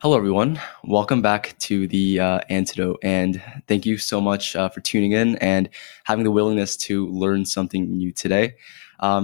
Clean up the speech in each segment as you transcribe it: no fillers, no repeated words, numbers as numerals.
Hello, everyone. Welcome back to the Antidote, and thank you so much for tuning in and having the willingness to learn something new today.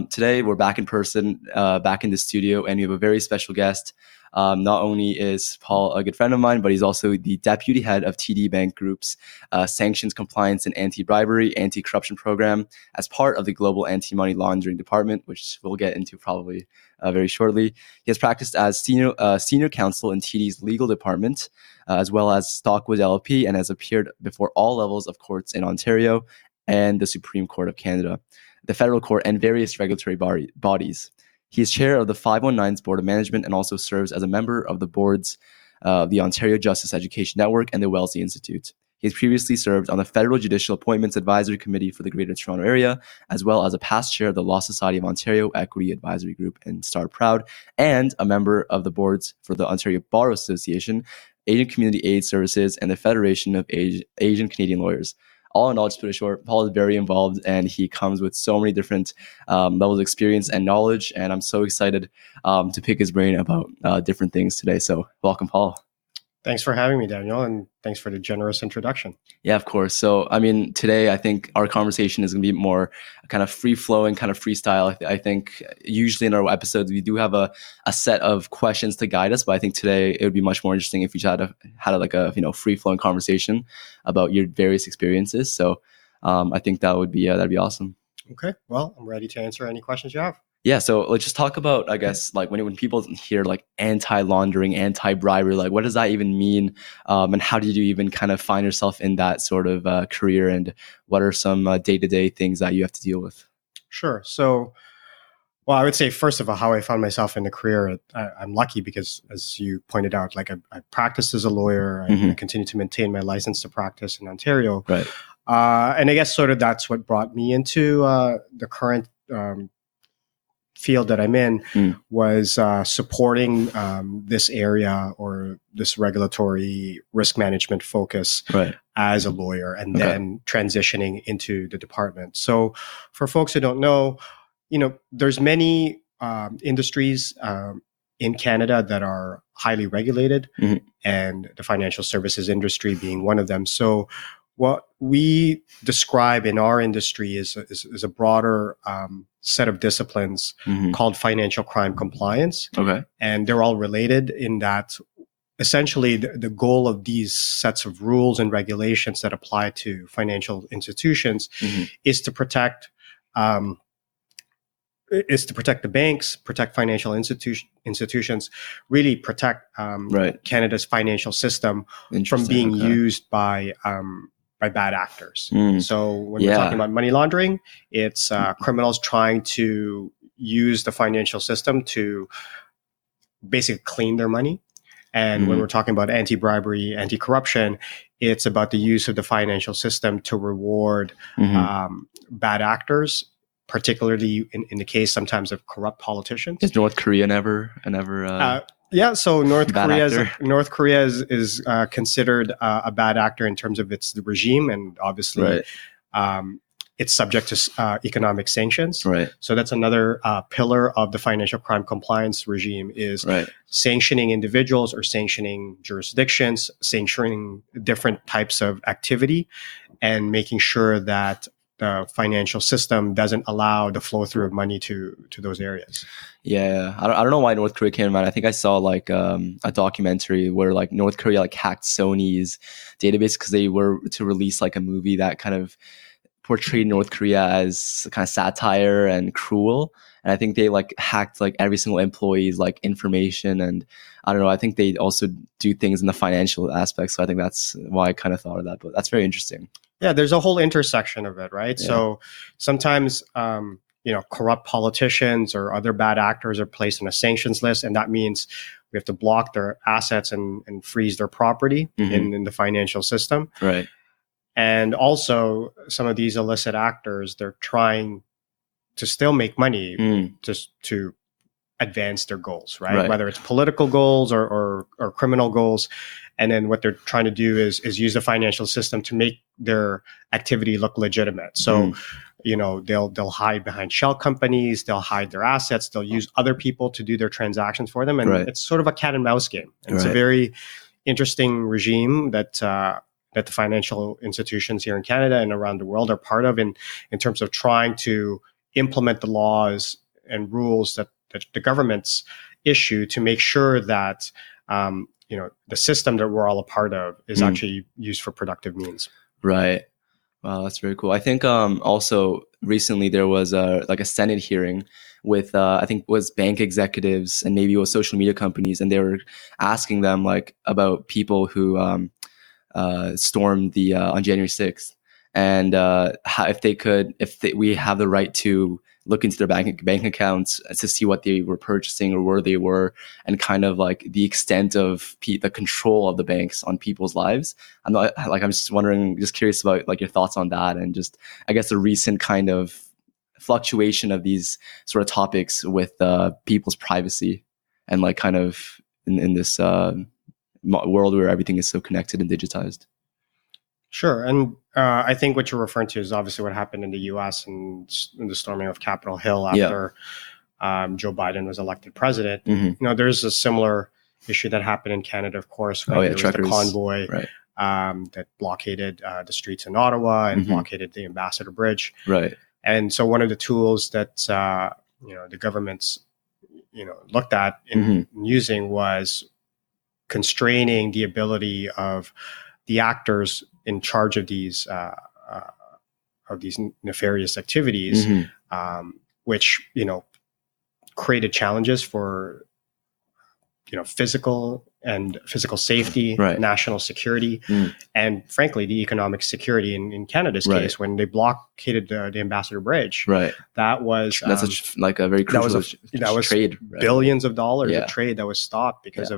Today, we're back in person, back in the studio, and we have a very special guest. Not only is Paul a good friend of mine, but he's also the deputy head of TD Bank Group's Sanctions, Compliance, and Anti-Bribery, Anti-Corruption Program as part of the Global Anti-Money Laundering Department, which we'll get into probably very shortly. He has practiced as senior counsel in TD's legal department, as well as Stockwood LLP, and has appeared before all levels of courts in Ontario and the Supreme Court of Canada, the Federal Court, and various regulatory bodies. He is chair of the 519's Board of Management and also serves as a member of the boards of the Ontario Justice Education Network and the Wellesley Institute. He has previously served on the Federal Judicial Appointments Advisory Committee for the Greater Toronto Area, as well as a past chair of the Law Society of Ontario Equity Advisory Group and Star Proud, and a member of the boards for the Ontario Bar Association, Asian Community Aid Services, and the Federation of Asian Canadian Lawyers. All in all, just put it short, Paul is very involved, and he comes with so many different levels of experience and knowledge, and I'm so excited to pick his brain about different things today. So welcome, Paul. Thanks for having me, Daniel, and thanks for the generous introduction. Yeah, of course. So, today I think our conversation is going to be more kind of free-flowing, kind of freestyle. I think usually in our episodes we do have a set of questions to guide us, but I think today it would be much more interesting if we had a free-flowing conversation about your various experiences. So, I think that'd be awesome. Okay, well, I'm ready to answer any questions you have. Yeah, so let's just talk about, I guess, like when people hear like anti-laundering, anti-bribery, like what does that even mean? And how did you even kind of find yourself in that sort of career? And what are some day-to-day things that you have to deal with? Sure. So, well, I would say first of all, how I found myself in the career, I'm lucky because, as you pointed out, like I practiced as a lawyer. I continue to maintain my license to practice in Ontario. Right. And I guess sort of that's what brought me into the current field that I'm in was supporting this area or this regulatory risk management focus as a lawyer, and then transitioning into the department. So for folks who don't know, there's many industries in Canada that are highly regulated, and the financial services industry being one of them. So what we describe in our industry is a broader set of disciplines called financial crime compliance. Okay. And they're all related in that essentially the goal of these sets of rules and regulations that apply to financial institutions is to protect the banks, protect financial institutions, really protect Canada's financial system from being used by bad actors. So when we're talking about money laundering, it's criminals trying to use the financial system to basically clean their money. And when we're talking about anti-bribery, anti-corruption, it's about the use of the financial system to reward bad actors, particularly in the case sometimes of corrupt politicians. Is North Korea never? Yeah, so North Korea is considered a bad actor in terms of its regime, and obviously it's subject to economic sanctions. Right. So that's another pillar of the financial crime compliance regime is sanctioning individuals or sanctioning jurisdictions, sanctioning different types of activity, and making sure that the financial system doesn't allow the flow through of money to those areas. Yeah, I don't know why North Korea came out. I think I saw like a documentary where like North Korea like hacked Sony's database because they were to release like a movie that kind of portrayed North Korea as kind of satire and cruel. And I think they like hacked like every single employee's like information, and I don't know. I think they also do things in the financial aspect. So I think that's why I kind of thought of that. But that's very interesting. Yeah, there's a whole intersection of it, right? Yeah. So sometimes, corrupt politicians or other bad actors are placed on a sanctions list, and that means we have to block their assets and freeze their property in the financial system. Right. And also, some of these illicit actors, they're trying to still make money just to advance their goals, right? Whether it's political goals or criminal goals. And then what they're trying to do is use the financial system to make their activity look legitimate. So they'll hide behind shell companies, they'll hide their assets, they'll use other people to do their transactions for them, and Right. it's sort of a cat and mouse game. And it's a Right. very interesting regime that the financial institutions here in Canada and around the world are part of in terms of trying to implement the laws and rules that the governments issue to make sure that the system that we're all a part of is actually used for productive means. Right. Wow, that's very cool. I think also recently there was a Senate hearing with I think was bank executives and maybe it was social media companies, and they were asking them like about people who stormed the on January 6th, and how, if we have the right to look into their bank accounts to see what they were purchasing or where they were, and kind of like the extent of the control of the banks on people's lives. I'm just wondering, just curious about like your thoughts on that, and just I guess the recent kind of fluctuation of these sort of topics with people's privacy, and like kind of in this world where everything is so connected and digitized. Sure. And I think what you're referring to is obviously what happened in the U.S. and in the storming of Capitol Hill after Joe Biden was elected president. There's a similar issue that happened in Canada, of course. Right? There was the convoy that blockaded the streets in Ottawa and blockaded the Ambassador Bridge. Right. And so one of the tools that the governments looked at in using was constraining the ability of the actors in charge of these nefarious activities, which created challenges for physical safety, national security, and frankly the economic security. In Canada's case, when they blockaded the Ambassador Bridge, that was a very crucial that was trade, billions of dollars of trade that was stopped because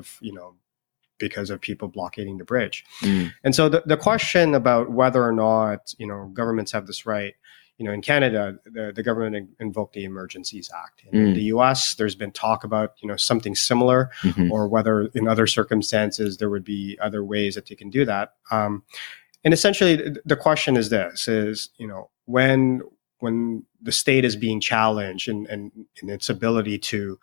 of people blockading the bridge. And so the question about whether or not governments have this right, in Canada, the government invoked the Emergencies Act. In the U.S., there's been talk about something similar, or whether in other circumstances there would be other ways that you can do that. And essentially, the question is this: when the state is being challenged in its ability to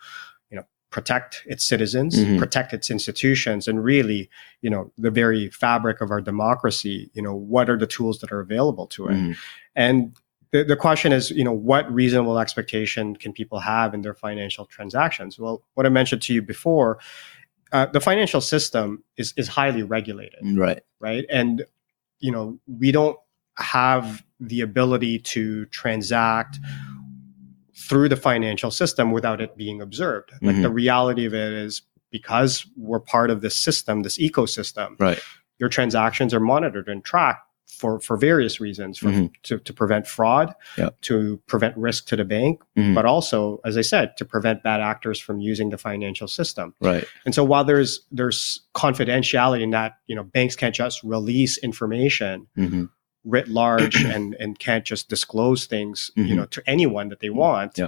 protect its citizens, protect its institutions, and really, the very fabric of our democracy, what are the tools that are available to it? And the question is, what reasonable expectation can people have in their financial transactions? Well, what I mentioned to you before, the financial system is highly regulated, right? And, we don't have the ability to transact through the financial system without it being observed. Like the reality of it is, because we're part of this system, this ecosystem, your transactions are monitored and tracked for various reasons, to prevent fraud, to prevent risk to the bank, but also, as I said, to prevent bad actors from using the financial system. And so while there's confidentiality in that, banks can't just release information writ large and can't just disclose things to anyone that they want.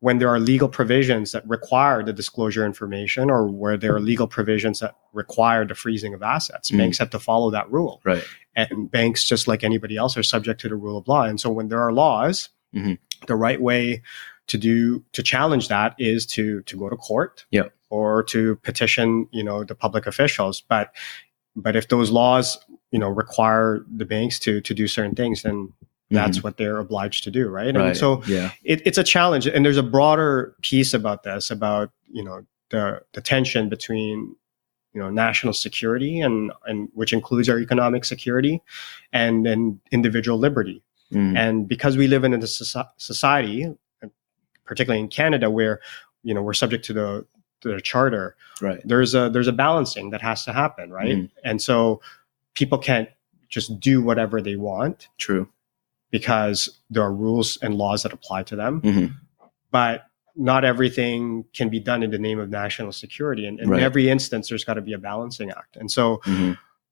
When there are legal provisions that require the disclosure information, or where there are legal provisions that require the freezing of assets, banks have to follow that rule. And banks, just like anybody else, are subject to the rule of law. And so when there are laws, the right way to challenge that is to go to court, or to petition the public officials. But if those laws require the banks to do certain things, then that's what they're obliged to do, right? And so it's a challenge. And there's a broader piece about this, about the tension between national security and which includes our economic security, and individual liberty. And because we live in a society, particularly in Canada, where we're subject to the charter, there's a balancing that has to happen, right? And so people can't just do whatever they want, because there are rules and laws that apply to them. But not everything can be done in the name of national security. And in every instance, there's got to be a balancing act. And so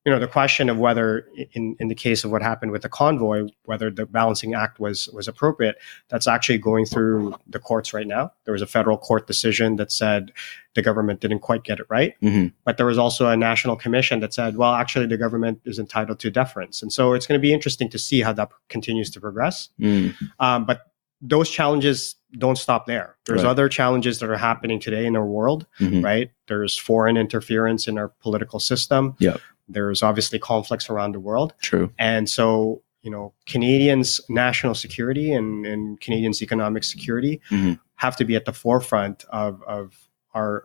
the question of whether, in the case of what happened with the convoy, whether the balancing act was appropriate, that's actually going through the courts right now. There was a federal court decision that said the government didn't quite get it right, but there was also a national commission that said, well, actually, the government is entitled to deference, and so it's going to be interesting to see how that continues to progress. But those challenges don't stop there. There's other challenges that are happening today in our world, right? There's foreign interference in our political system. There's obviously conflicts around the world. True. And so, Canadians' national security and Canadians' economic security have to be at the forefront of our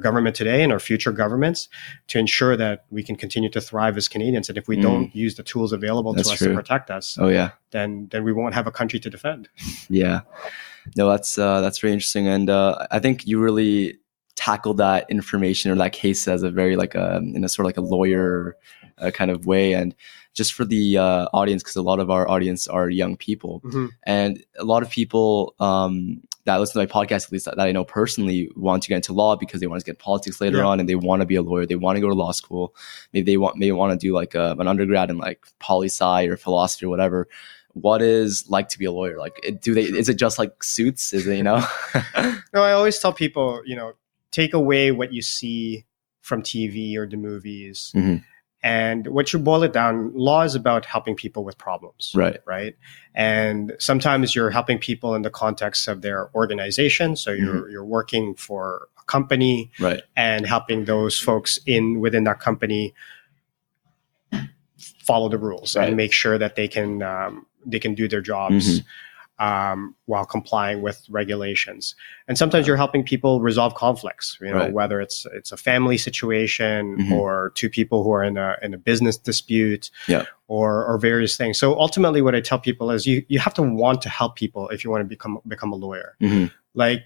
government today and our future governments to ensure that we can continue to thrive as Canadians. And if we don't use the tools available to us to protect us, then we won't have a country to defend. Yeah. No, that's very interesting. And I think you really tackled that information or that case as a very in a sort of like a lawyer kind of way. And just for the audience, because a lot of our audience are young people, and a lot of people that listen to my podcast, at least that I know personally, want to get into law because they want to get politics later on, and they want to be a lawyer. They want to go to law school. Maybe they want to do like an undergrad in like poli-sci or philosophy or whatever. What is like to be a lawyer? Like, is it just like suits? Is it, No, I always tell people, take away what you see from TV or the movies. And what you boil it down, law is about helping people with problems. Right. And sometimes you're helping people in the context of their organization. So you're working for a company and helping those folks within that company follow the rules and make sure that they can do their jobs while complying with regulations. And sometimes you're helping people resolve conflicts, whether it's a family situation or two people who are in a business dispute or various things. So ultimately what I tell people is you have to want to help people if you want to become a lawyer. Like,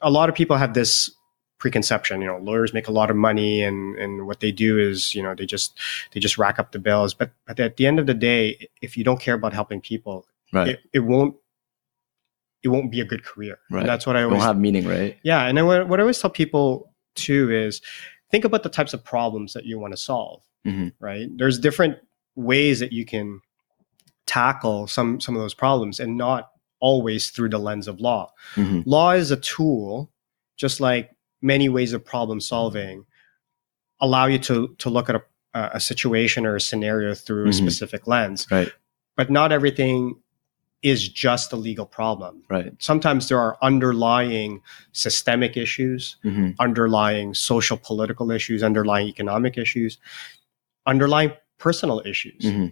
a lot of people have this preconception, lawyers make a lot of money and what they do is, they just rack up the bills. But at the end of the day, if you don't care about helping people, it won't be a good career. And that's what I always... It won't have meaning, right? Yeah. And then what I always tell people too is think about the types of problems that you want to solve, right? There's different ways that you can tackle some of those problems, and not always through the lens of law. Law is a tool, just like many ways of problem solving allow you to look at a situation or a scenario through a specific lens. But not everything is just a legal problem. Sometimes there are underlying systemic issues, underlying social political issues, underlying economic issues, underlying personal issues.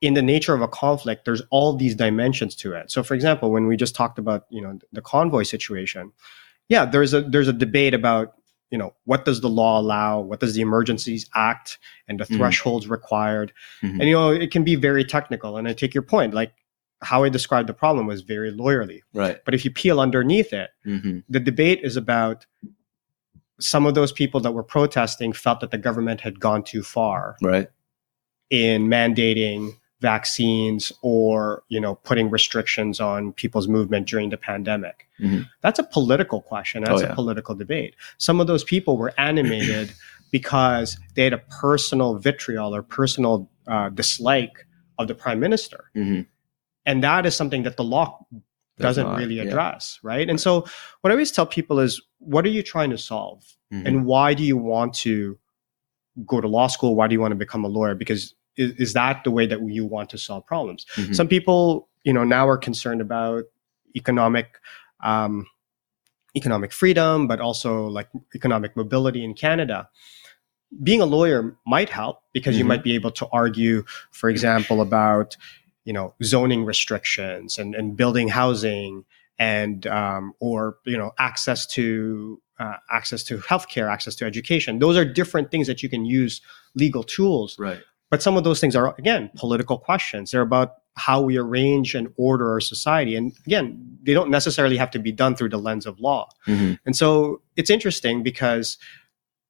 In the nature of a conflict, there's all these dimensions to it. So for example, when we just talked about, the convoy situation, there's a debate about, what does the law allow? What does the Emergencies Act and the thresholds required? And, it can be very technical. And I take your point, like how I described the problem was very lawyerly. But if you peel underneath it, the debate is about some of those people that were protesting felt that the government had gone too far in mandating vaccines or, putting restrictions on people's movement during the pandemic. That's a political question. That's a political debate. Some of those people were animated because they had a personal vitriol or personal dislike of the prime minister. And that is something that the law doesn't really address, right? And so what I always tell people is, what are you trying to solve? And why do you want to go to law school? Why do you want to become a lawyer? Because is that the way that you want to solve problems? Some people, now are concerned about economic freedom, but also like economic mobility in Canada. Being a lawyer might help because you might be able to argue, for example, about, zoning restrictions and building housing and or access to healthcare, access to education. Those are different things that you can use legal tools. But some of those things are, again, political questions. They're about how we arrange and order our society. And again, they don't necessarily have to be done through the lens of law. And so it's interesting because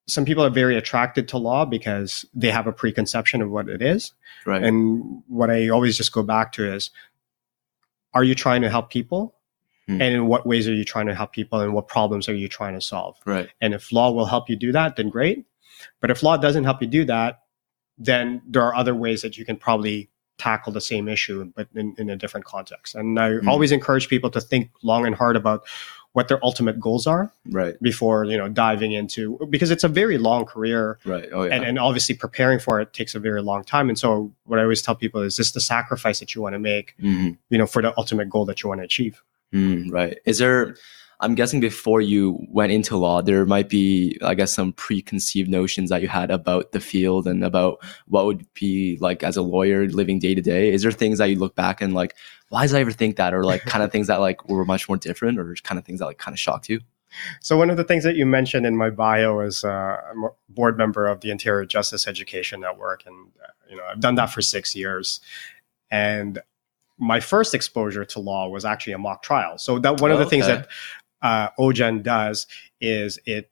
some people are very attracted to law because they have a preconception of what it is. And what I always just go back to is, are you trying to help people? And in what ways are you trying to help people, and what problems are you trying to solve? And if law will help you do that, then great. But if law doesn't help you do that, then there are other ways that you can probably tackle the same issue, but in a different context. And I always encourage people to think long and hard about what their ultimate goals are Right. before, diving into, because it's a very long career. Right. Oh, yeah. And obviously preparing for it takes a very long time. And so what I always tell people is this the sacrifice that you want to make, for the ultimate goal that you want to achieve. Right. I'm guessing before you went into law, there might be, I guess, some preconceived notions that you had about the field and about what would be like as a lawyer living day to day. Is there things that you look back and like, why did I ever think that? Or like kind of things that like were much more different, or kind of things that like kind of shocked you? So one of the things that you mentioned in my bio is I'm a board member of the Interior Justice Education Network. And, I've done that for 6 years. And my first exposure to law was actually a mock trial. So that one of the things that OGEN does is it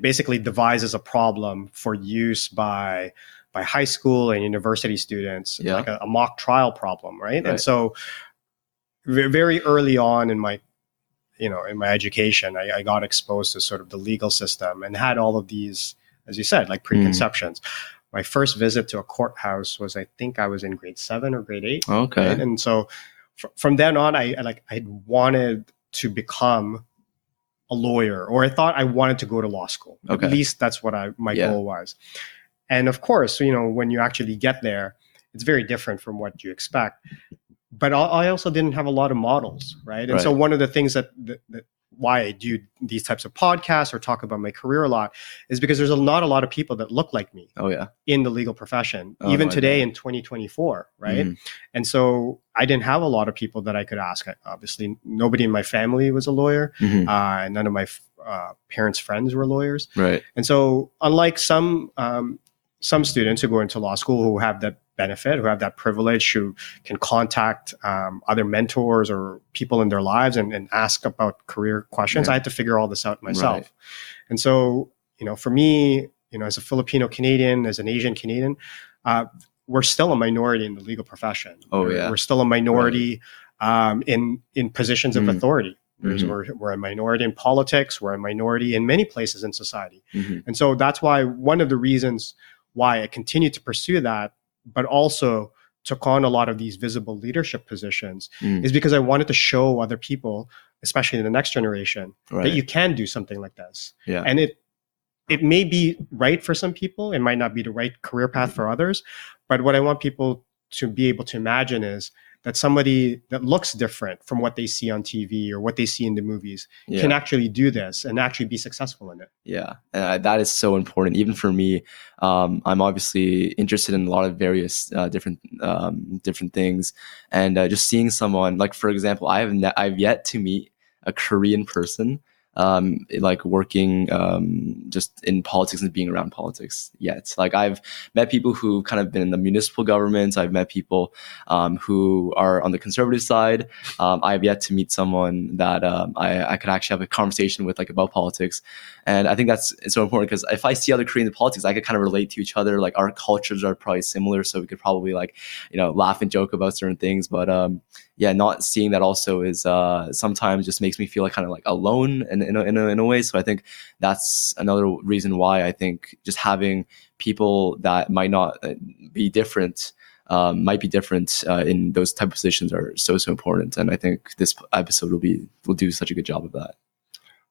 basically devises a problem for use by high school and university students, like a mock trial problem, right? And so very early on in my education, I got exposed to sort of the legal system and had all of these, as you said, like preconceptions. My first visit to a courthouse was, I think I was in grade 7 or grade 8. Okay. Right? And so from then on, I wanted to become a lawyer, or I thought I wanted to go to law school. Okay. At least that's what my goal was. And of course, when you actually get there, it's very different from what you expect. But I also didn't have a lot of models, right? And so one of the things that why I do these types of podcasts or talk about my career a lot is because there's not a lot of people that look like me in the legal profession, even today in 2024, right? And so I didn't have a lot of people that I could ask. Obviously, nobody in my family was a lawyer, and none of my parents' friends were lawyers. Right. And so unlike some students who go into law school who have that benefit, who have that privilege, who can contact other mentors or people in their lives and ask about career questions, I had to figure all this out myself. Right. And so, for me, as a Filipino Canadian, as an Asian Canadian, we're still a minority in the legal profession. We're still a minority in positions of authority. We're a minority in politics. We're a minority in many places in society. And so that's why one of the reasons why I continued to pursue that, but also took on a lot of these visible leadership positions, is because I wanted to show other people, especially in the next generation, that you can do something like this. And it may be right for some people. It might not be the right career path for others. But what I want people to be able to imagine is that somebody that looks different from what they see on TV or what they see in the movies can actually do this and actually be successful in it. Yeah, that is so important. Even for me, I'm obviously interested in a lot of various different things, and just seeing someone like, for example, I've yet to meet a Korean person like working just in politics and being around politics yet. Like I've met people who kind of been in the municipal government. I've met people who are on the conservative side. I've yet to meet someone that I could actually have a conversation with, like, about politics. And I think that's so important, because if I see other Koreans in politics, I could kind of relate to each other. Like our cultures are probably similar, so we could probably laugh and joke about certain things. But not seeing that also is sometimes just makes me feel like kind of like alone in a way. So I think that's another reason why I think just having people that might not be different in those type of positions are so important. And I think this episode will do such a good job of that.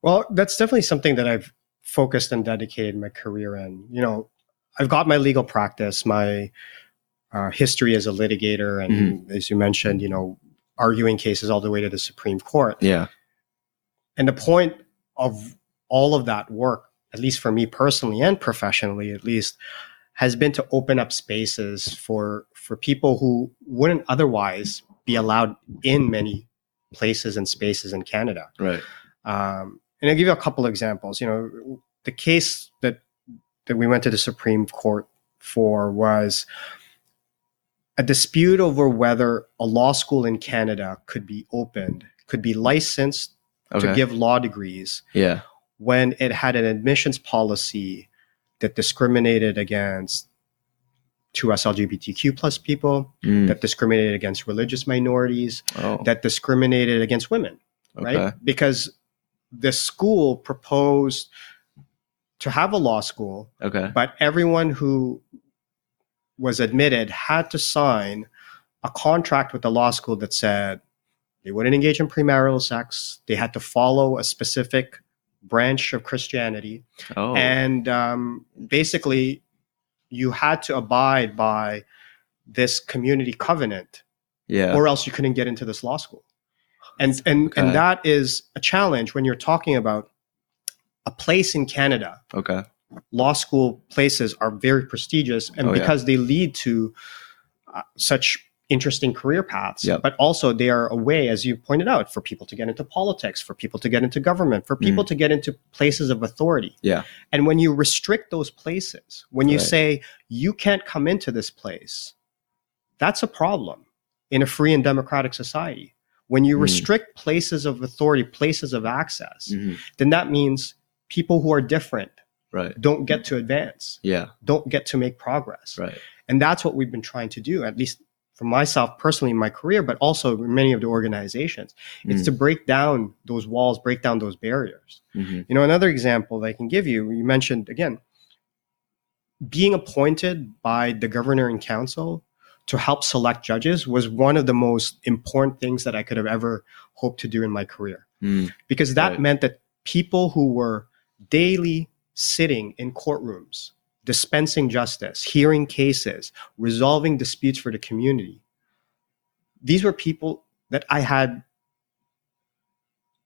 Well, that's definitely something that I've focused and dedicated my career in. I've got my legal practice, my history as a litigator, and as you mentioned, arguing cases all the way to the Supreme Court. Yeah. And the point of all of that work, at least for me personally and professionally at least, has been to open up spaces for people who wouldn't otherwise be allowed in many places and spaces in Canada. Right. And I'll give you a couple examples. The case that we went to the Supreme Court for was a dispute over whether a law school in Canada could be licensed to give law degrees when it had an admissions policy that discriminated against us LGBTQ plus people, that discriminated against religious minorities, that discriminated against women, right? Because the school proposed to have a law school, but everyone who was admitted had to sign a contract with the law school that said they wouldn't engage in premarital sex. They had to follow a specific branch of Christianity. Oh, And basically, you had to abide by this community covenant, yeah. or else you couldn't get into this law school. And that is a challenge when you're talking about a place in Canada. Okay. Law school places are very prestigious, and because they lead to such interesting career paths, but also they are a way, as you pointed out, for people to get into politics, for people to get into government, for people to get into places of authority. Yeah. And when you restrict those places, when you say you can't come into this place, that's a problem in a free and democratic society. When you restrict places of authority, places of access, then that means people who are different don't get to advance, don't get to make progress. Right. And that's what we've been trying to do, at least for myself personally in my career, but also many of the organizations. It's to break down those walls, break down those barriers. You know, another example that I can give you, you mentioned, again, being appointed by the governor and council to help select judges was one of the most important things that I could have ever hoped to do in my career. Because that meant that people who were daily sitting in courtrooms, dispensing justice, hearing cases, resolving disputes for the community, these were people that I had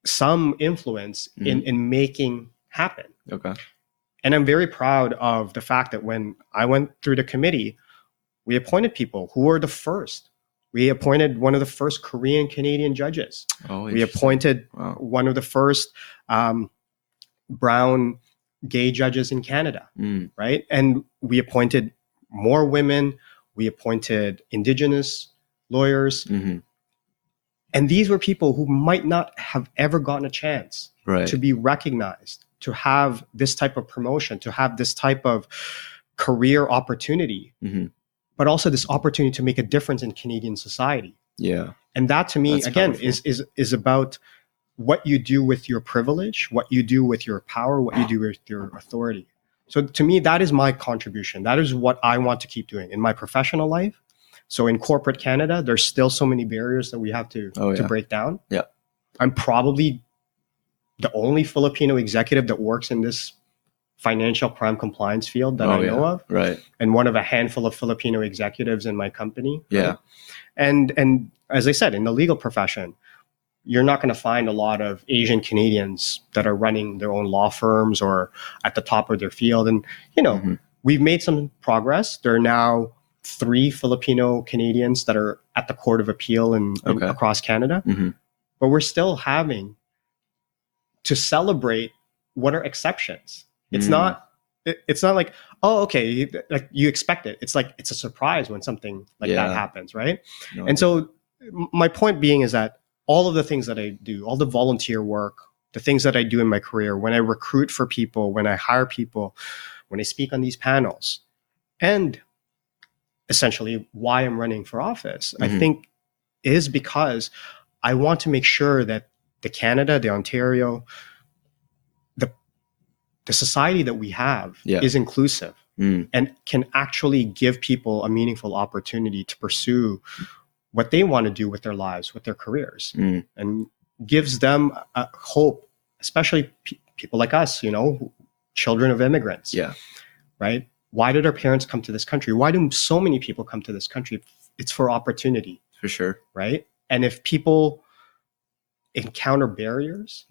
some influence in making happen. Okay. And I'm very proud of the fact that when I went through the committee, we appointed people who were the first. We appointed one of the first Korean Canadian judges. We appointed one of the first brown gay judges in Canada, right? And we appointed more women. We appointed Indigenous lawyers. And these were people who might not have ever gotten a chance to be recognized, to have this type of promotion, to have this type of career opportunity, but also this opportunity to make a difference in Canadian society. Yeah. And that to me, that's again, is about what you do with your privilege, what you do with your power, what you do with your authority. So to me, that is my contribution. That is what I want to keep doing in my professional life. So in corporate Canada, there's still so many barriers that we have to break down. Yeah. I'm probably the only Filipino executive that works in this financial crime compliance field that I know of. Right. And one of a handful of Filipino executives in my company. Yeah. Right? And as I said, in the legal profession, you're not going to find a lot of Asian Canadians that are running their own law firms or at the top of their field. And, you know, we've made some progress. There are now 3 Filipino Canadians that are at the Court of Appeal and across Canada. But we're still having to celebrate what are exceptions. It's not like, oh, okay, like you expect it. It's like, it's a surprise when something like that happens, right? No. And so my point being is that all of the things that I do, all the volunteer work, the things that I do in my career, when I recruit for people, when I hire people, when I speak on these panels, and essentially why I'm running for office, I think is because I want to make sure that the Canada, the Ontario, the society that we have is inclusive and can actually give people a meaningful opportunity to pursue what they want to do with their lives, with their careers, and gives them a hope, especially people like us, you know, children of immigrants. Yeah. Right. Why did our parents come to this country? Why do so many people come to this country? It's for opportunity. For sure. Right. And if people encounter barriers,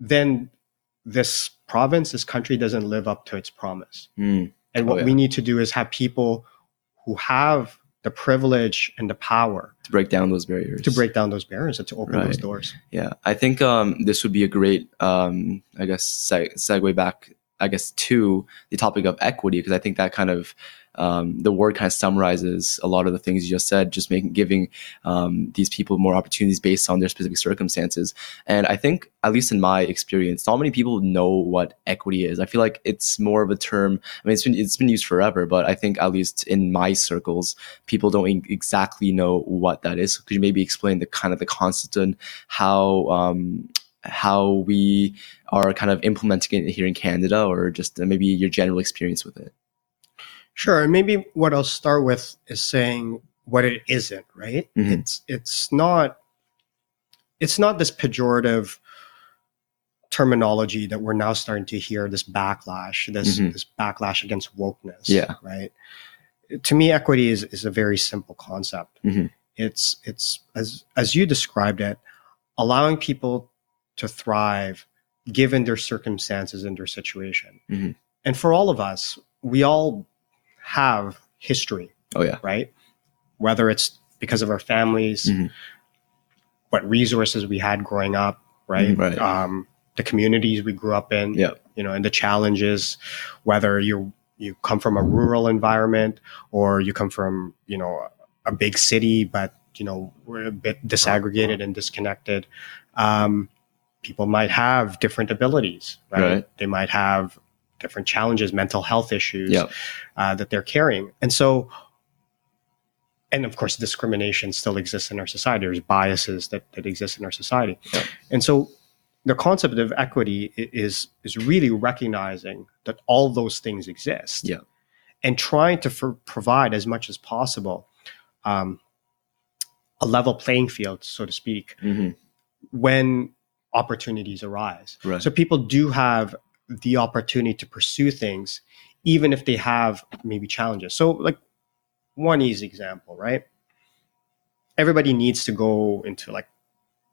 then this province, this country doesn't live up to its promise. And what we need to do is have people who have the privilege and the power to break down those barriers, and to open those doors. Yeah. I think this would be a great, I guess, segue back, I guess, to the topic of equity, because I think that kind of, the word kind of summarizes a lot of the things you just said, just giving these people more opportunities based on their specific circumstances. And I think, at least in my experience, not many people know what equity is. I feel like it's more of a term. I mean, it's been used forever, but I think, at least in my circles, people don't exactly know what that is. Could you maybe explain the kind of the concept and how we are kind of implementing it here in Canada, or just maybe your general experience with it? Sure. And maybe what I'll start with is saying what it isn't, right? Mhm. It's not this pejorative terminology that we're now starting to hear, this backlash, Mhm. this backlash against wokeness, Yeah. right? To me, equity is a very simple concept. Mhm. It's as you described it, allowing people to thrive given their circumstances and their situation. Mhm. And for all of us, we all have history, Oh yeah. right? Whether it's because of our families, Mhm. what resources we had growing up, right? Mhm. Right. The communities we grew up in, Yeah. and the challenges, whether you come from a rural environment or you come from, a big city, but we're a bit disaggregated and disconnected. Um, People might have different abilities, right? Right. They might have different challenges, mental health issues Yeah. that they're carrying, and of course, discrimination still exists in our society. There's biases that exist in our society, Yeah. and so the concept of equity is really recognizing that all those things exist, Yeah. and trying to provide as much as possible um, a level playing field, so to speak, Mhm. when opportunities arise. Right. So people do have the opportunity to pursue things, even if they have maybe challenges. So, like one easy example, right? Everybody needs to go into like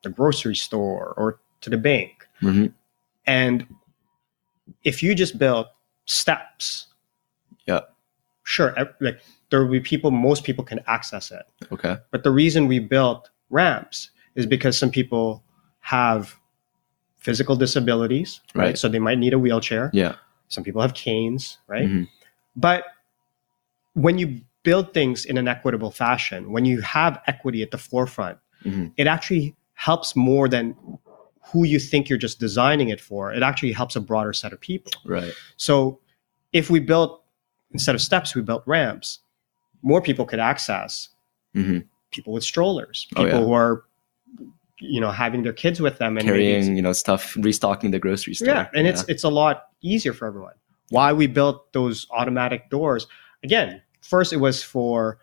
the grocery store or to the bank. Mhm. And if you just build steps, Yeah. sure, like there will be people, most people can access it. Okay. But the reason we built ramps is because some people have physical disabilities, right? Right. So they might need a wheelchair. Yeah. Some people have canes, right? Mhm. But when you build things in an equitable fashion, when you have equity at the forefront, Mhm. it actually helps more than who you think you're just designing it for. It actually helps a broader set of people. Right. So if we built, instead of steps, we built ramps, more people could access Mhm. people with strollers, Oh people yeah. who are, having their kids with them, and maybe Carrying, stuff, restocking the grocery yeah, store. and Yeah. it's a lot easier for everyone. Why we built those automatic doors? Again, first it was for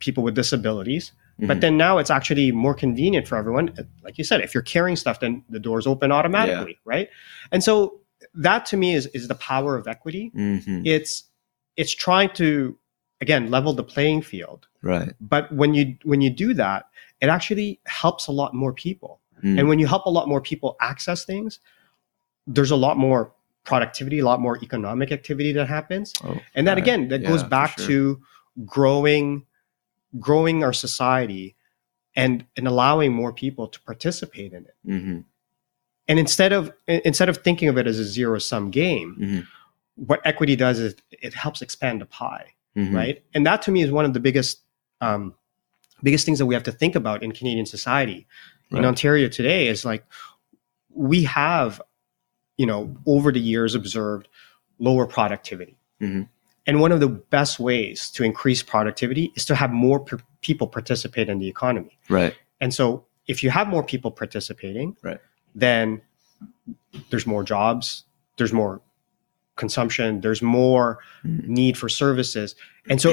people with disabilities, but Mhm. then now it's actually more convenient for everyone. Like you said, if you're carrying stuff, then the doors open Yeah. automatically, right? And so that to me is the power of equity. Mhm. It's trying to, again, level the playing field. Right. But when you do that, it actually helps a lot more people. And Mm. when you help a lot more people access things, there's a lot more productivity, a lot more economic activity that happens. Oh. And that, Right. again, that goes Yeah, for back sure. to growing our society and allowing more people to participate in it. Mhm. And instead of thinking of it as a zero sum game, Mhm. what equity does is it helps expand the pie, Mhm. right? And that to me is one of the biggest things that we have to think about in Canadian society. In Right. Ontario today is like we have, over the years observed lower productivity. Mhm. And one of the best ways to increase productivity is to have more people participate in the economy. Right. And so if you have more people participating, Right. then there's more jobs, there's more consumption, there's more Mhm. need for services. And so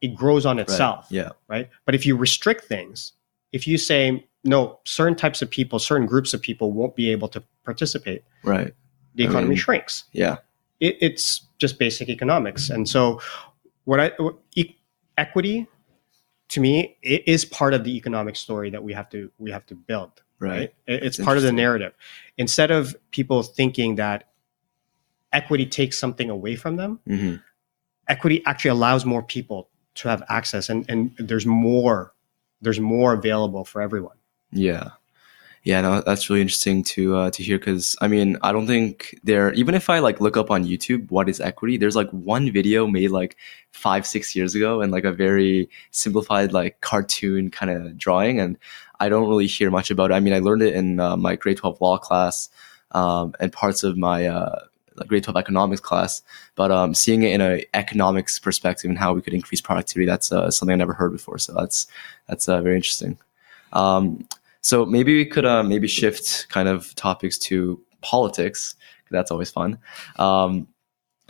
it grows on itself, Yeah. right? But if you restrict things, if you say, no, certain types of people, certain groups of people won't be able to participate, Right. the I economy mean, shrinks. yeah. It's just basic economics. And so equity to me, it is part of the economic story that we have to build, Right. right? It's That's part of the interesting. narrative. Instead of people thinking that equity takes something away from them, Mhm. equity actually allows more people to have access, and there's more available for everyone. Yeah. Yeah, no, that's really interesting to hear because I mean I don't think there even if I like look up on YouTube what is equity, there's like one video made like 5-6 years ago and like a very simplified like cartoon kind of drawing, and I don't really hear much about it. I mean I learned it in my grade 12 law class and parts of my like grade 12 economics class, but seeing it in an economics perspective and how we could increase productivity, that's something I never heard before. So that's very interesting. Um, so maybe we could maybe shift kind of topics to politics. That's always fun. Um,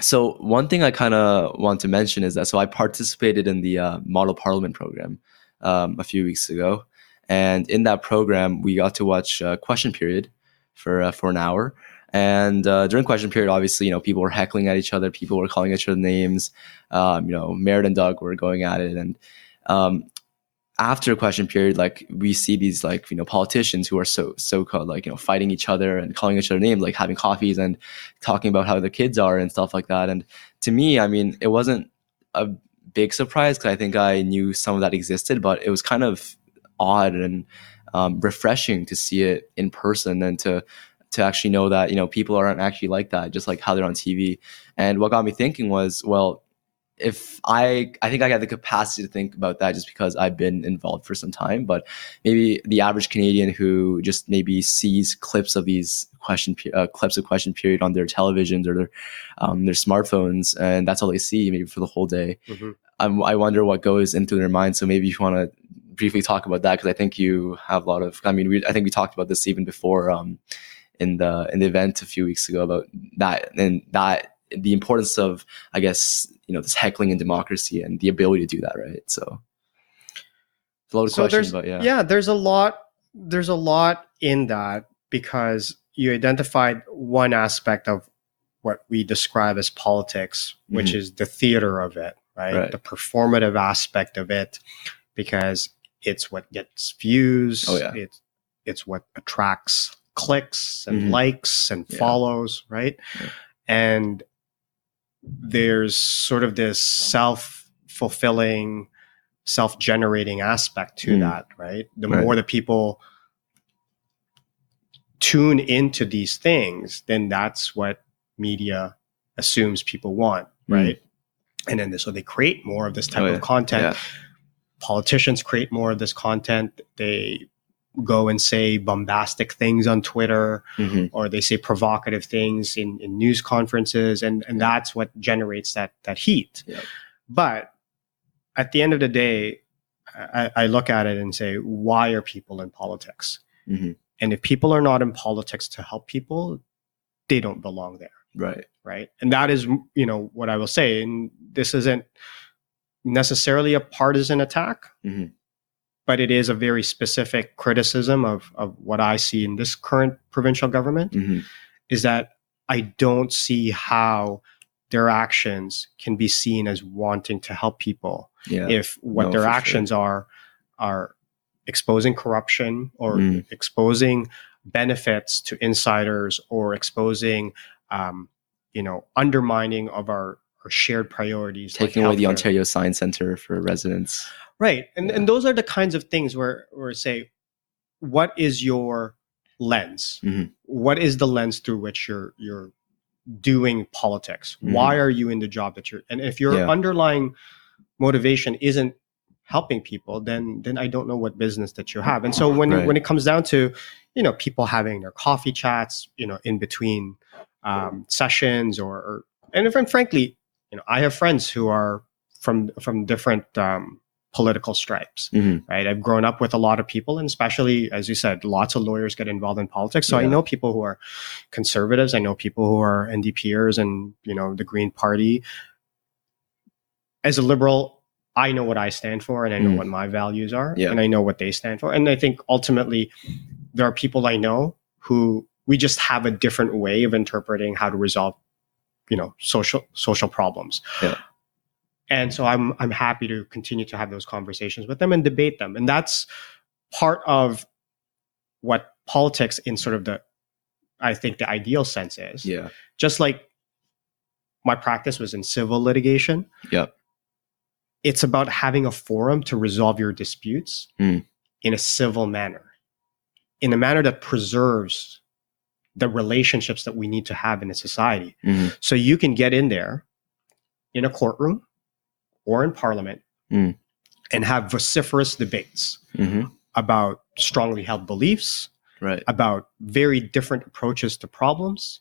So one thing I kind of want to mention is that I participated in the Model Parliament program a few weeks ago, and in that program we got to watch Question Period for an hour. And during Question Period, obviously, people were heckling at each other, people were calling each other names. Merritt and Doug were going at it, and um, after Question Period, like we see these politicians who are so called fighting each other and calling each other names, like having coffees and talking about how their kids are and stuff like that. And to me, I mean, it wasn't a big surprise because I think I knew some of that existed, but it was kind of odd and refreshing to see it in person and to actually know that people aren't actually like that, just like how they're on TV. And what got me thinking was, well, if I think I got the capacity to think about that just because I've been involved for some time, but maybe the average Canadian who just maybe sees clips of these clips of Question Period on their televisions or their smartphones, and that's all they see maybe for the whole day. Mm-hmm. I wonder what goes into their mind. So maybe you want to briefly talk about that, because I think you have a lot of. I mean, I think we talked about this even before in the event a few weeks ago about that, and that the importance of, I guess, this heckling in democracy and the ability to do that, right? So it's a lot of questions, but yeah, there's a lot in that, because you identified one aspect of what we describe as politics, which is the theater of it, right? The performative aspect of it, because it's what gets views. It's what attracts clicks and likes and follows, right? And there's sort of this self-fulfilling, self-generating aspect to that, right? The more that people tune into these things, then that's what media assumes people want, right? And then so they create more of this type of content. Politicians create more of this content. They go and say bombastic things on Twitter, or they say provocative things in news conferences, and that's what generates that heat. But at the end of the day, I look at it and say, why are people in politics? And if people are not in politics to help people, they don't belong there. Right. And that is, what I will say. And this isn't necessarily a partisan attack, but it is a very specific criticism of what I see in this current provincial government, is that I don't see how their actions can be seen as wanting to help people if what their actions are exposing corruption, or exposing benefits to insiders, or exposing undermining of our shared priorities, taking away the Ontario Science Centre for residents. Right. And those are the kinds of things where say, what is your lens? What is the lens through which you're doing politics? Why are you in the job that you're, and if your underlying motivation isn't helping people, then I don't know what business that you have. And so when it comes down to, people having their coffee chats, in between sessions, and frankly, I have friends who are from different political stripes, right? I've grown up with a lot of people, and especially, as you said, lots of lawyers get involved in politics. So I know people who are conservatives. I know people who are NDPers and, the Green Party. As a liberal, I know what I stand for, and I know what my values are, and I know what they stand for. And I think ultimately there are people I know who we just have a different way of interpreting how to resolve, social problems. And so I'm happy to continue to have those conversations with them and debate them. And that's part of what politics in sort of I think the ideal sense is. Just like my practice was in civil litigation. It's about having a forum to resolve your disputes in a civil manner, in a manner that preserves the relationships that we need to have in a society. So you can get in there in a courtroom or in parliament and have vociferous debates about strongly held beliefs, about very different approaches to problems.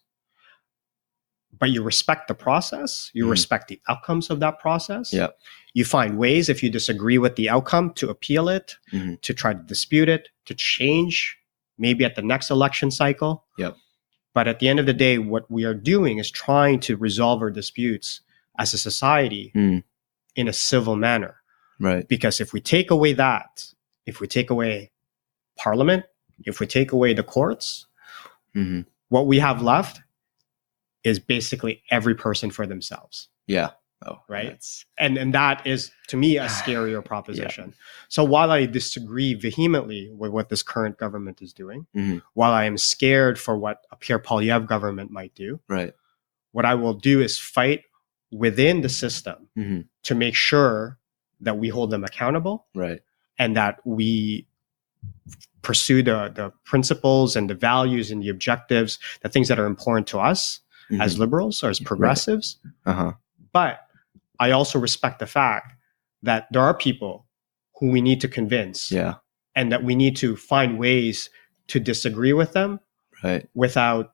But you respect the process, you respect the outcomes of that process. You find ways, if you disagree with the outcome, to appeal it, to try to dispute it, to change maybe at the next election cycle. But at the end of the day, what we are doing is trying to resolve our disputes as a society in a civil manner. Right. Because if we take away that, if we take away parliament, if we take away the courts, what we have left is basically every person for themselves. Yeah. Oh, right. And that is, to me, a scarier proposition. Yeah. So while I disagree vehemently with what this current government is doing, while I am scared for what a Pierre Poilievre government might do, right, what I will do is fight within the system to make sure that we hold them accountable, right, and that we pursue the principles and the values and the objectives, the things that are important to us as liberals or as progressives. Right. But I also respect the fact that there are people who we need to convince, and that we need to find ways to disagree with them, right, without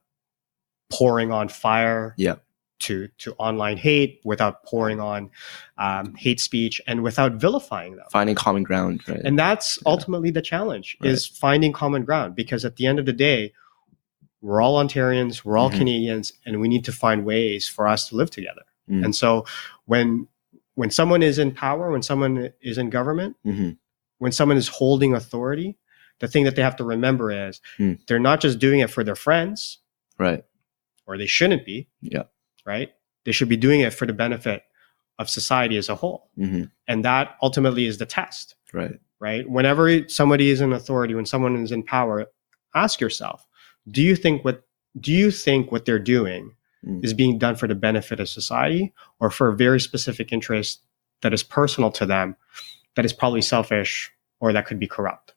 pouring on fire to online hate, without pouring on hate speech, and without vilifying them. Finding common ground, right? And that's ultimately the challenge, is finding common ground, because at the end of the day, we're all Ontarians, we're all Canadians, and we need to find ways for us to live together. And so when someone is in power, when someone is in government, when someone is holding authority, the thing that they have to remember is they're not just doing it for their friends, right? Or they shouldn't be, right? They should be doing it for the benefit of society as a whole. And that ultimately is the test, right? Whenever somebody is in authority, when someone is in power, ask yourself, do you think what they're doing is being done for the benefit of society, or for a very specific interest that is personal to them, that is probably selfish, or that could be corrupt?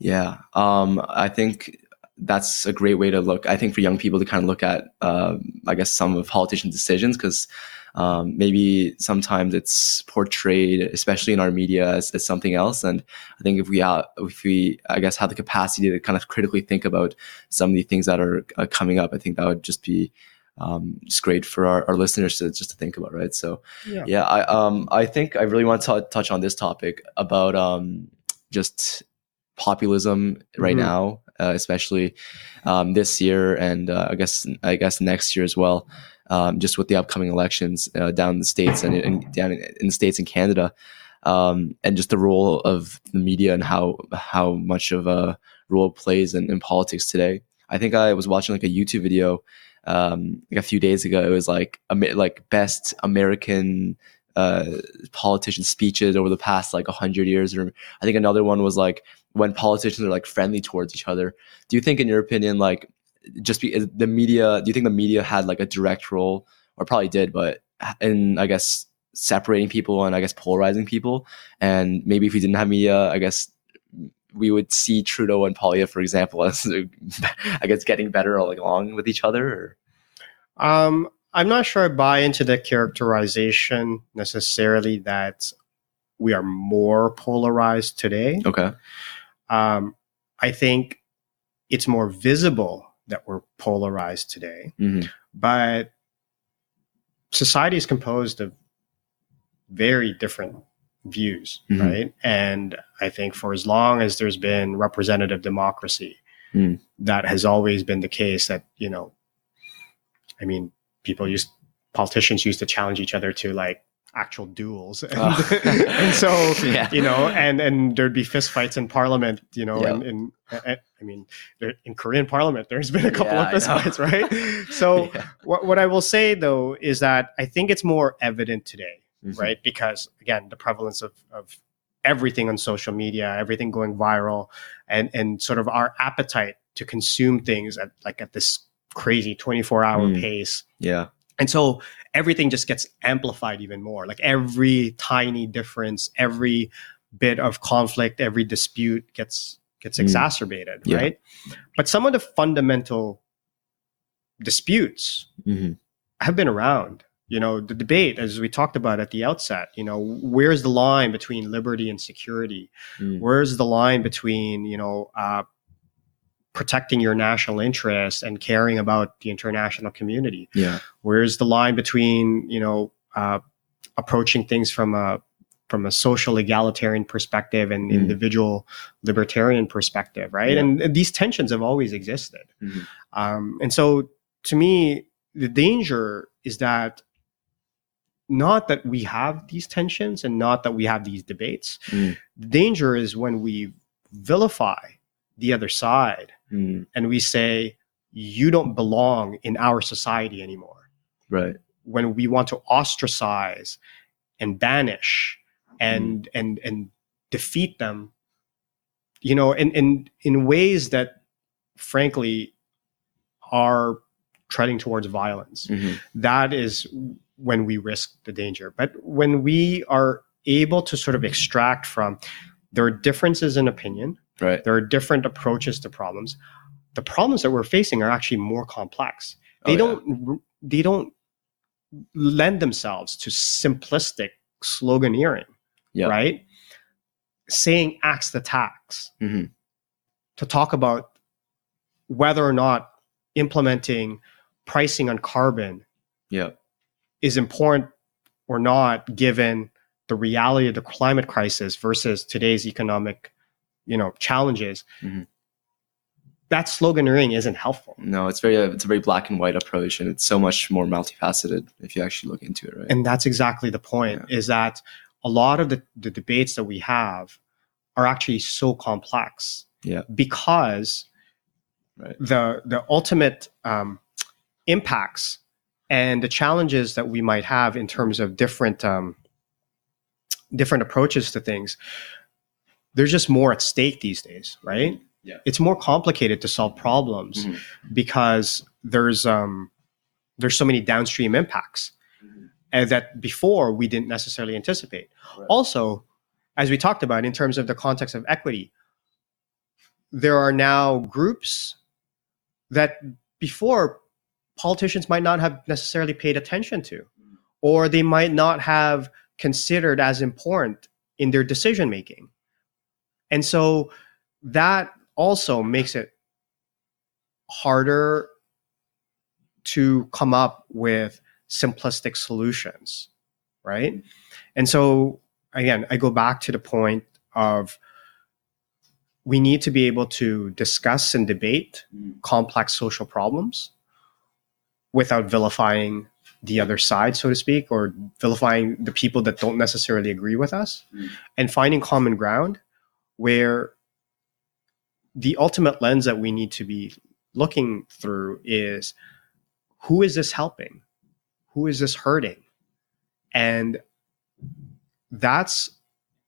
Yeah. I think that's a great way to look. I think for young people to kind of look at, I guess, some of politicians' decisions, because maybe sometimes it's portrayed, especially in our media, as something else. And I think if we, I guess, have the capacity to kind of critically think about some of the things that are coming up, I think that would just be just great for our listeners to think about, right? So, I think I really want to touch on this topic about just populism right now, especially this year, and I guess next year as well. Just with the upcoming elections down in the States and down in the States and Canada, and just the role of the media and how much of a role it plays in politics today. I think I was watching like a YouTube video like a few days ago. It was like best American politician speeches over the past like 100 years, or I think another one was like when politicians are like friendly towards each other. Do you think, in your opinion, like the media, do you think the media had like a direct role, or probably did, but in, I guess, separating people and I guess polarizing people? And maybe if we didn't have media, I guess we would see Trudeau and Poilievre, for example, as I guess getting better along with each other? Or? I'm not sure I buy into the characterization necessarily that we are more polarized today. Okay. I think it's more visible that we're polarized today, but society is composed of very different views, right? And I think for as long as there's been representative democracy, that has always been the case. That, I mean, politicians used to challenge each other to like actual duels, and so and there'd be fistfights in Parliament, and I mean, in Korean Parliament there's been a couple of fistfights, right? So what I will say though is that I think it's more evident today, right? Because again, the prevalence of everything on social media, everything going viral, and sort of our appetite to consume things at this crazy 24-hour pace. Yeah. And so everything just gets amplified even more. Like every tiny difference, every bit of conflict, every dispute gets exacerbated, right? But some of the fundamental disputes have been around. The debate, as we talked about at the outset, where's the line between liberty and security? Where's the line between, protecting your national interests and caring about the international community? Where's the line between, approaching things from a from a social egalitarian perspective and individual libertarian perspective, right? Yeah. And these tensions have always existed. And so to me, the danger is that not that we have these tensions and not that we have these debates. The danger is when we vilify the other side and we say, you don't belong in our society anymore. Right. When we want to ostracize and banish and defeat them, you know, in ways that frankly are treading towards violence. That is when we risk the danger. But when we are able to sort of extract from, there are differences in opinion, right? There are different approaches to problems. The problems that we're facing are actually more complex. They don't lend themselves to simplistic sloganeering, right? Saying axe the tax to talk about whether or not implementing pricing on carbon is important or not, given the reality of the climate crisis versus today's economic, challenges. That sloganeering isn't helpful. No, it's a very black and white approach, and it's so much more multifaceted if you actually look into it, right? And that's exactly the point, is that a lot of the debates that we have are actually so complex because the ultimate impacts and the challenges that we might have in terms of different approaches to things, there's just more at stake these days, right? It's more complicated to solve problems because there's so many downstream impacts and that before we didn't necessarily anticipate. Also, as we talked about in terms of the context of equity, there are now groups that before politicians might not have necessarily paid attention to, or they might not have considered as important in their decision making. And so that also makes it harder to come up with simplistic solutions, right? And so again, I go back to the point of we need to be able to discuss and debate complex social problems without vilifying the other side, so to speak, or vilifying the people that don't necessarily agree with us, and finding common ground where the ultimate lens that we need to be looking through is, who is this helping? Who is this hurting? And that's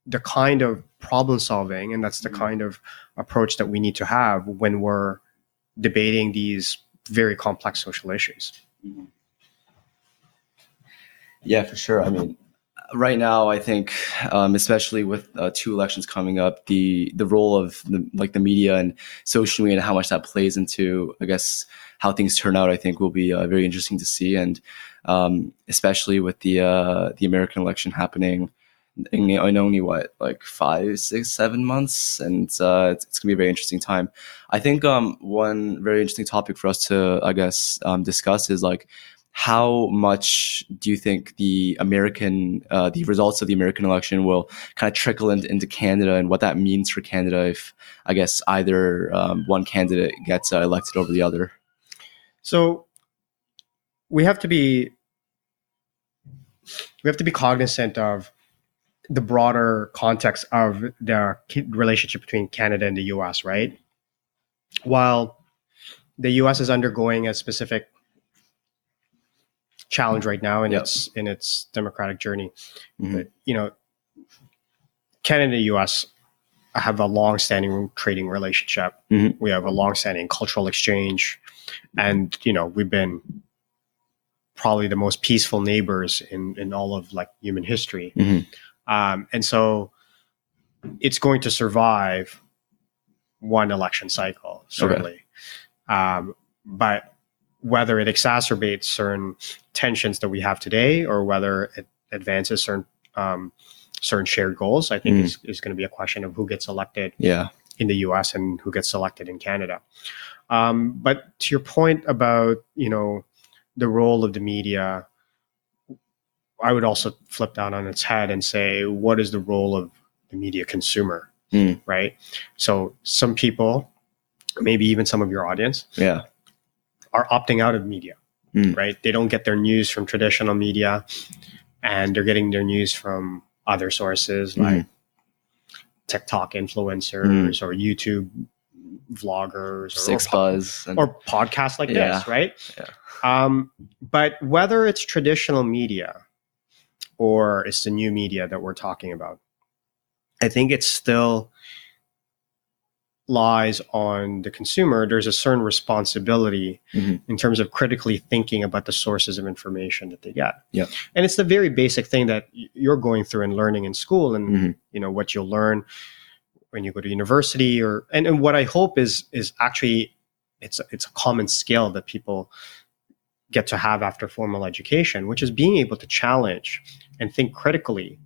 the kind of problem solving, and that's the kind of approach that we need to have when we're debating these very complex social issues. Yeah, for sure. I mean, right now, I think, especially with 2 elections coming up, the role of the media and social media and how much that plays into, I guess, how things turn out, I think will be very interesting to see. And especially with the American election happening in only 5, 6, 7 months, and it's gonna be a very interesting time. I think one very interesting topic for us to, I guess, discuss is how much do you think the results of the American election will kind of trickle into Canada, and what that means for Canada if, I guess, either one candidate gets elected over the other? So we have to be cognizant of the broader context of the relationship between Canada and the US, right? While the US is undergoing a specific challenge right now in its democratic journey, but, Canada and the US have a long-standing trading relationship. We have a long-standing cultural exchange, and we've been probably the most peaceful neighbors in all of human history. And so it's going to survive one election cycle, certainly. But whether it exacerbates certain tensions that we have today, or whether it advances certain shared goals, I think is going to be a question of who gets elected in the US and who gets elected in Canada. But to your point about, the role of the media, I would also flip that on its head and say, what is the role of the media consumer, right? So some people, maybe even some of your audience, are opting out of media, right? They don't get their news from traditional media, and they're getting their news from other sources like TikTok influencers or YouTube vloggers or podcasts like this, right? But whether it's traditional media or it's the new media that we're talking about, I think it still lies on the consumer. There's a certain responsibility in terms of critically thinking about the sources of information that they get. And it's the very basic thing that you're going through and learning in school, and you know what you'll learn when you go to university, and what I hope is actually it's a common skill that people get to have after formal education, which is being able to challenge and think critically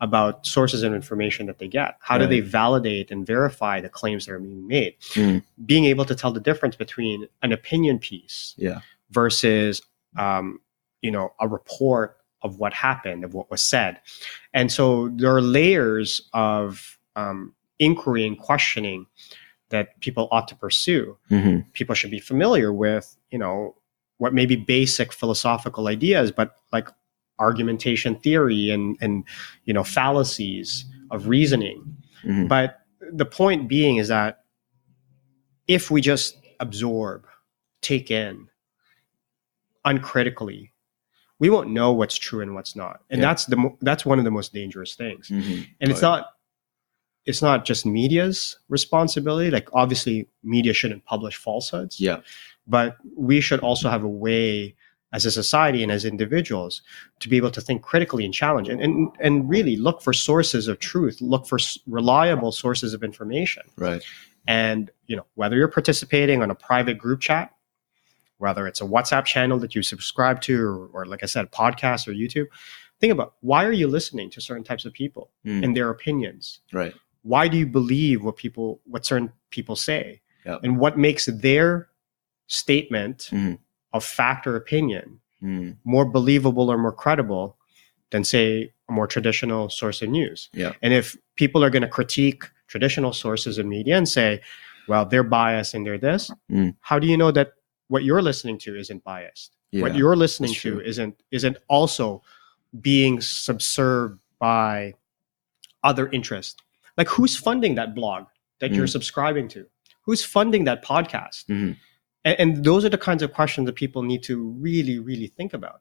about sources of information that they get. How do they validate and verify the claims that are being made? Being able to tell the difference between an opinion piece versus you know, a report of what happened, of what was said. And so there are layers of inquiry and questioning that people ought to pursue. People should be familiar with, you know, what may be basic philosophical ideas, but like argumentation theory and you know, fallacies of reasoning. But the point being is that if we just absorb, take in uncritically, we won't know what's true and what's not. And that's one of the most dangerous things. And it's not just media's responsibility. Like, obviously media shouldn't publish falsehoods. But we should also have a way as a society and as individuals to be able to think critically and challenge and really look for sources of truth, look for reliable sources of information. And, you know, whether you're participating on a private group chat, whether it's a WhatsApp channel that you subscribe to, or like I said, podcast or YouTube, think about, why are you listening to certain types of people and their opinions? Why do you believe what certain people say? And what makes their statement of fact or opinion more believable or more credible than, say, a more traditional source of news? And if people are going to critique traditional sources of media and say, well, they're biased and they're this, how do you know that what you're listening to isn't biased? What you're listening to isn't also being subserved by other interests? Like, who's funding that blog that you're subscribing to? Who's funding that podcast? And those are the kinds of questions that people need to really, really think about.